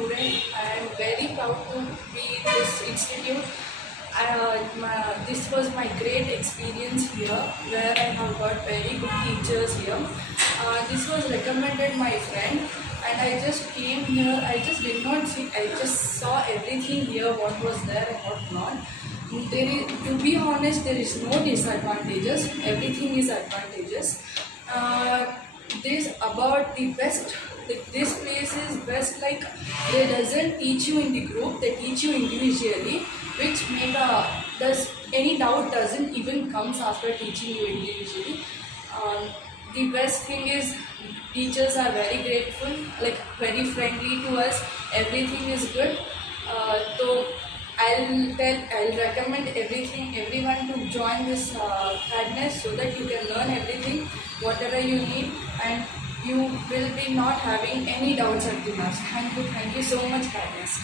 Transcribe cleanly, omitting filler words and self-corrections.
student. I am very proud to be in this institute. This was my great experience here, where I have got very good teachers here. This was recommended my friend, and I just came here. I just did not see. I just saw everything here, what was there and what not. To be honest, there is no disadvantages. Everything is advantageous. This about the best. This place is best. Like, they doesn't teach you in the group. They teach you individually, which make does any doubt doesn't even comes after teaching you individually. The best thing is teachers are very grateful, like very friendly to us. Everything is good. So I'll recommend everyone to join this CAD NEST, so that you can learn everything, whatever you need, and you will be not having any doubts at the last. Thank you so much, CAD NEST.